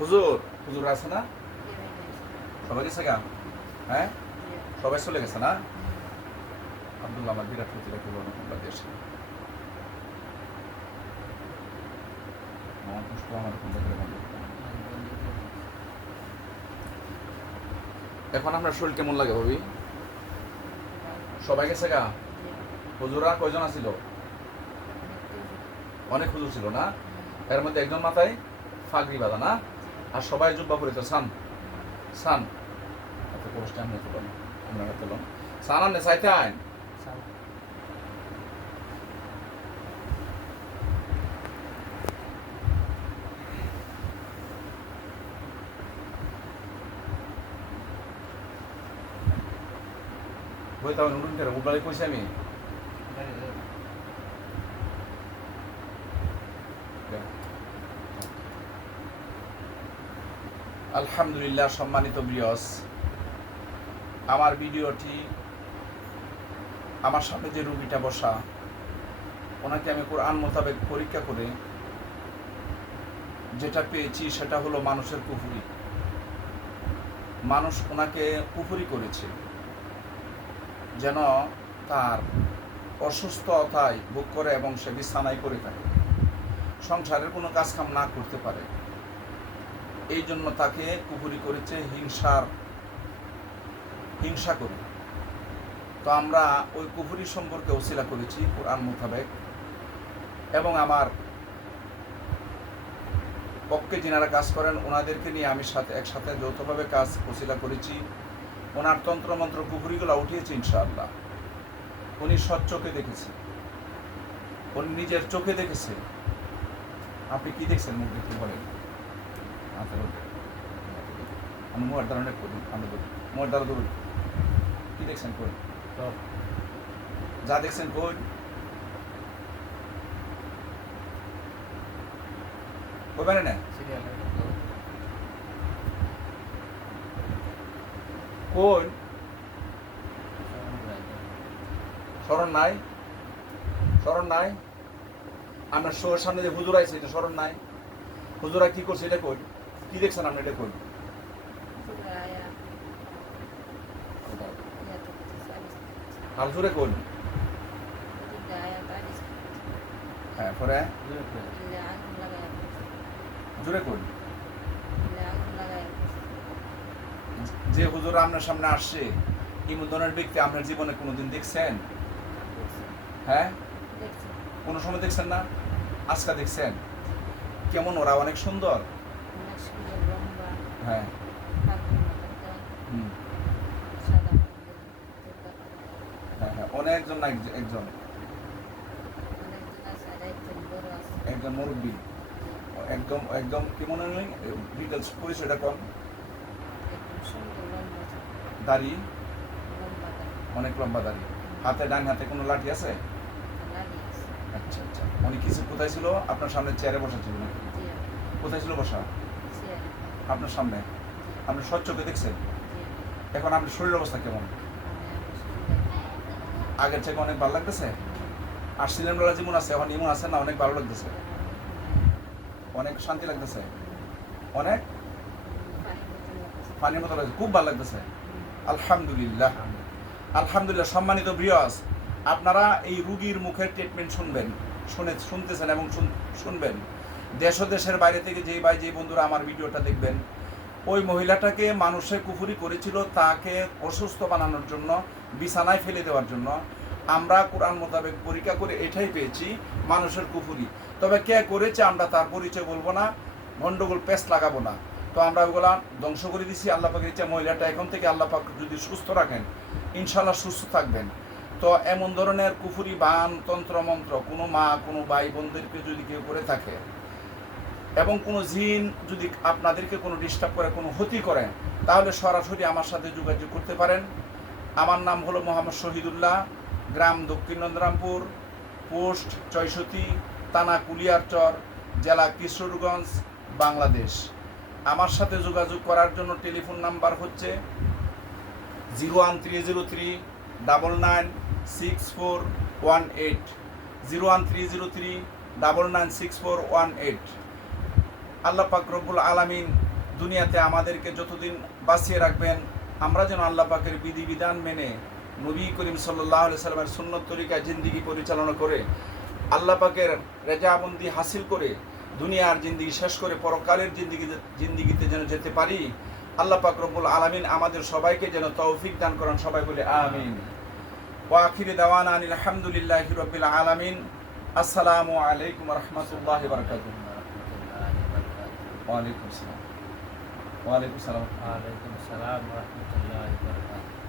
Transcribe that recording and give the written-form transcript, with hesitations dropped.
হুজুর হুজুর আছে না? সবাই গেছে গা? হ্যাঁ, সবাই চলে গেছে না? আব্দুল্লাহ আমার বিরাট প্রতি রাখি বাংলাদেশে আমার কষ্ট আমার এখন আপনার শরীর কেমন লাগে ভাবি? সবাই গেছে গা? হুজুরা কয়জন আছিল? অনেক হুজুর ছিল না? এর মধ্যে একজন মাথায় ফাগড়ি বাঁধা না, আর সবাই জুব্বা পরিত সান সান এত কষ্ট আমরা তুললাম, আমরা তুললাম সান আনে চাইতে আইন বই তাহলে নুটুন করে উবালি কইছি আমি আলহামদুলিল্লাহ। সম্মানিত ভিউয়ার্স, আমার ভিডিওটি আমার সামনে যে রুগীটা বসা, ওনাকে আমি কোরআন মোতাবেক পরীক্ষা করে যেটা পেয়েছি সেটা হলো মানুষের কুফরি। মানুষ ওনাকে কুফরি করেছে যেন তার অসুস্থতায় ভোগ করে এবং সে বিছানায় করে থাকে, সংসারের কোনো কাজকাম না করতে পারে। এই জন্য তাকে কুফরি করেছে হিংসা করে। তো আমরা ওই কুফরি সম্পর্কে ওসিলা করেছি কোরআন মোতাবেক, এবং আমার পক্ষে যিনারা কাজ করেন ওনাদেরকে নিয়ে আমি একসাথে যৌথভাবে কাজ ওসিলা করেছি। ওনার তন্ত্রমন্ত্র কুফরিগুলো উঠিয়েছে ইনশাআল্লাহ। উনি সচ্চোখে দেখেছে, উনি নিজের চোখে দেখেছে। আপনি কি দেখছেন? মুখ দেখতে বলেন। আমি মোয়ার দ্বারা করি, আমি মোয়ার দ্বারা ধরুন কি দেখছেন কই, যা দেখছেন কই, কইবেন না কই, স্মরণ নাই, স্মরণ নাই। আপনার শোয়ের সামনে যে হুজুর আছে এটা স্মরণ নাই? হুজুরা কি করছে এটা কই, কি দেখছেন আপনি এটা কই? আর জোরে কই, হ্যাঁ পরে জোরে কই। যে হুজুর আপনার সামনে আসছে এমন ধরনের ব্যক্তি আপনার জীবনে কোনোদিন দেখছেন? হ্যাঁ, কোনো সময় দেখছেন না? আজকে দেখছেন কেমন? ওরা অনেক সুন্দর। হ্যাঁ, হ্যাঁ হ্যাঁ, অনেকজন না, একজন একজন মুরব্বী, একদম একদম কি মনে হয় ডিটেলস পরিচয়টা কম। দাড়ি, অনেক লম্বা দাড়ি, হাতে ডান হাতে কোনো লাঠি আছে? আচ্ছা আচ্ছা। উনি কিছু কোথায় ছিল? আপনার সামনে চেয়ারে বসা ছিল নাকি? কোথায় ছিল বসা? আপনার সামনে। আপনি সচ্চোখে দেখছেন? এখন আপনার শরীর অবস্থা কেমন? আগের থেকে অনেক ভালো লাগতেছে? আসছিলেন বেলা যেমন আছে এখন এমন আছে না? অনেক ভালো লাগতেছে, অনেক শান্তি লাগতেছে, অনেক পানির মতো লাগছে, খুব ভালো লাগতেছে। আলহামদুলিল্লাহ, আলহামদুলিল্লাহ। সম্মানিত ভিউয়ার্স, আপনারা এই রুগীর মুখের ট্রিটমেন্ট শুনতেছেন এবং শুনবেন। দেশ ও দেশের বাইরে থেকে যেই বন্ধুরা আমার ভিডিওটা দেখবেন, ওই মহিলাটাকে মানুষে কুফরি করেছিল তাকে অসুস্থ বানানোর জন্য, বিছানায় ফেলে দেওয়ার জন্য। আমরা কোরআন মোতাবেক পরীক্ষা করে এটাই পেয়েছি মানুষের কুফরি। তবে কে করেছে আমরা তার পরিচয় বলবো না, গন্ডগোল পেস্ট লাগাবো না। তো আমরা ওগুলা ধ্বংস করে দিছি। আল্লাহ পাকের ইচ্ছা মহিলাটা এখন থেকে আল্লাহ পাক যদি সুস্থ রাখেন ইনশাল্লাহ সুস্থ থাকবেন। তো এমন ধরনের কুফরি বান তন্ত্রমন্ত্র কোনো মা কোনো ভাই বোনদেরকে যদি কেউ করে থাকে, এবং কোনো জিন যদি আপনাদেরকে কোনো ডিস্টার্ব করে, কোনো ক্ষতি করে, তাহলে সরাসরি আমার সাথে যোগাযোগ করতে পারেন। আমার নাম হলো মোহাম্মদ শহীদুল্লাহ, গ্রাম দক্ষিণ নন্দরামপুর, পোস্ট ৬৪, থানা কুলিয়ারচর, জেলা কিশোরগঞ্জ, বাংলাদেশ। আমার সাথে যোগাযোগ করার জন্য টেলিফোন নাম্বার হচ্ছে 01303996418, 01303996418। আল্লাহ পাক রব্বুল আলামিন দুনিয়াতে আমাদেরকে যতদিন বাঁচিয়ে রাখবেন, আমরা যেন আল্লাহ পাকের বিধিবিধান মেনে নবী করিম সাল্লাল্লাহু আলাইহি সাল্লামের সুন্নত তরিকায় জিন্দিগি পরিচালনা করে আল্লাহ পাকের রেজাবন্দি হাসিল করে দুনিয়ার জিন্দিগি শেষ করে পরকালের জিন্দিগিতে যেন যেতে পারি। আল্লাহ পাক রব্বুল আলামিন আমাদের সবাইকে যেন তৌফিক দান করেন। সবাই বলে আমিন। ওয়া আখিরি দাওয়ানা আনিল হামদুলিল্লাহি রাব্বিল আলামিন। আসসালামু আলাইকুম ওয়া রাহমাতুল্লাহি ওয়া বারাকাতুহু। ওয়া আলাইকুম আসসালাম। ওয়া আলাইকুম আসসালাম। ওয়া আলাইকুম আসসালাম ওয়া রাহমাতুল্লাহি ওয়া বারাকাতুহু।